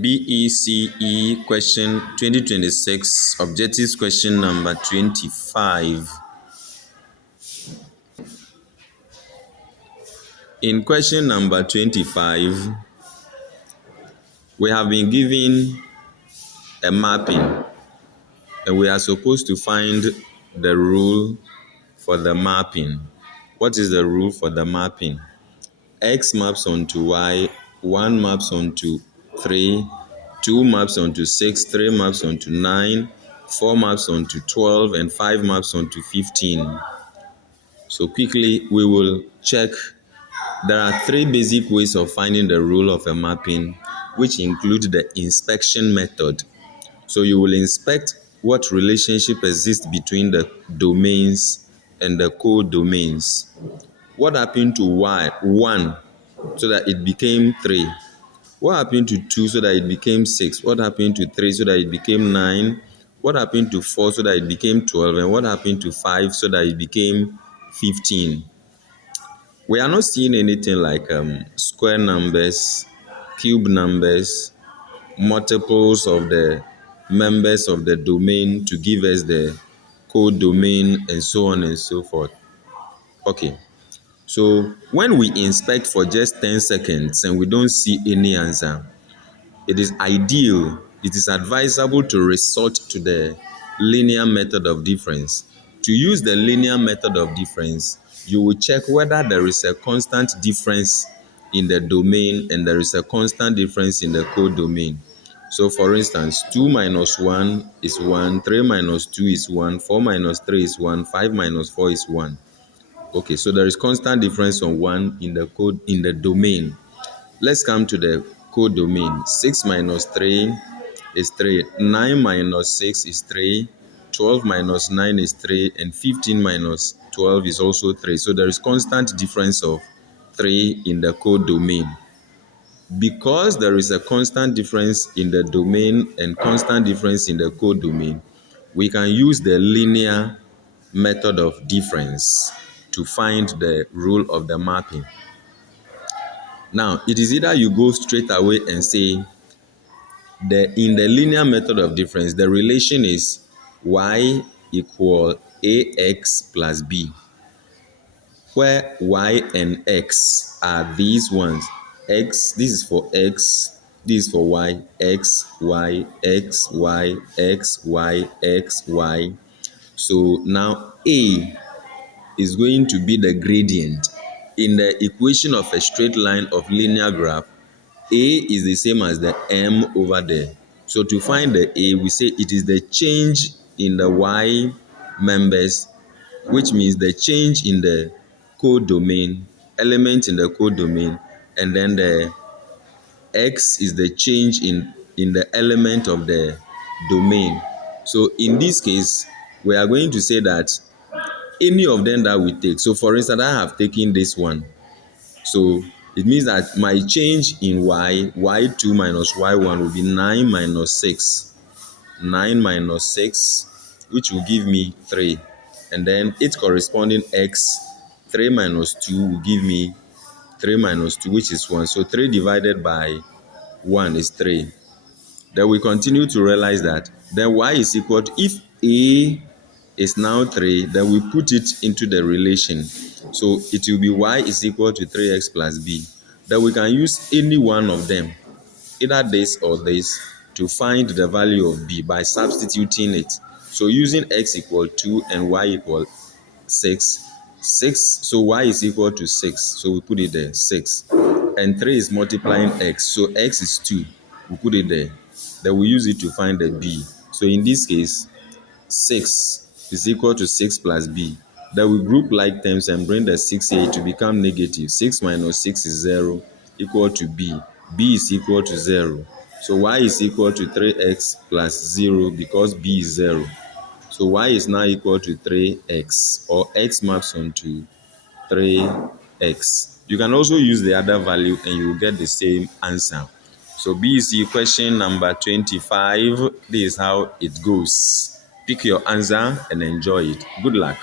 BECE question 2026 objectives question number 25. In question number 25, we have been given a mapping and we are supposed to find the rule for the mapping. What is the rule for the mapping? X maps onto Y, 1 maps onto 3, 2 maps onto 6, 3 maps onto 9, 4 maps onto 12, and 5 maps onto 15. So quickly, we will check. There are 3 basic ways of finding the rule of a mapping, which include the inspection method. So you will inspect what relationship exists between the domains and the codomains. What happened to Y? 1, so that it became 3. What happened to 2 so that it became 6? What happened to 3 so that it became 9? What happened to 4 so that it became 12? And what happened to 5 so that it became 15? We are not seeing anything like square numbers, cube numbers, multiples of the members of the domain to give us the codomain and so on and so forth. Okay. So when we inspect for just 10 seconds and we don't see any answer, it is advisable to resort to the linear method of difference. To use the linear method of difference, you will check whether there is a constant difference in the domain and there is a constant difference in the codomain. So for instance, 2 minus 1 is 1, 3 minus 2 is 1, 4 minus 3 is 1, 5 minus 4 is 1. Okay, so there is constant difference on 1 in the domain. Let's come to the codomain. 6 minus 3 is 3. 9 minus 6 is 3. 12 minus 9 is 3. And 15 minus 12 is also 3. So there is constant difference of 3 in the codomain. Because there is a constant difference in the domain and constant difference in the codomain, we can use the linear method of difference to find the rule of the mapping. Now, it is either you go straight away and say in the linear method of difference, the relation is y equal ax plus b, where y and x are these ones. X, this is for x, this is for y, x, y, x, y, x, y, x, y. So now a is going to be the gradient. In the equation of a straight line of linear graph, a is the same as the m over there. So to find the a, we say it is the change in the y members, which means the change in the codomain, element in the codomain, and then the x is the change in the element of the domain. So in this case, we are going to say that any of them that we take. So for instance, I have taken this one. So it means that my change in y2 minus y1 will be 9 minus 6. 9 minus 6, which will give me 3. And then its corresponding x, 3 minus 2 will give me 3 minus 2, which is 1. So 3 divided by 1 is 3. Then we continue to realize that then y is equal to, if a is now 3, then we put it into the relation. So it will be y is equal to 3x plus b. Then we can use any one of them, either this or this, to find the value of b by substituting it. So using x equal 2 and y equal 6, so y is equal to 6. So we put it there, 6. And 3 is multiplying x, so x is 2. We put it there. Then we use it to find the b. So in this case, 6 is equal to 6 plus b. Then we group like terms and bring the 6 here to become negative. 6 minus 6 is 0, equal to b. b is equal to 0. So y is equal to 3x plus 0 because b is 0. So y is now equal to 3x, or x maps onto 3x. You can also use the other value and you will get the same answer. So BEC question number 25, this is how it goes. Pick your answer and enjoy it. Good luck.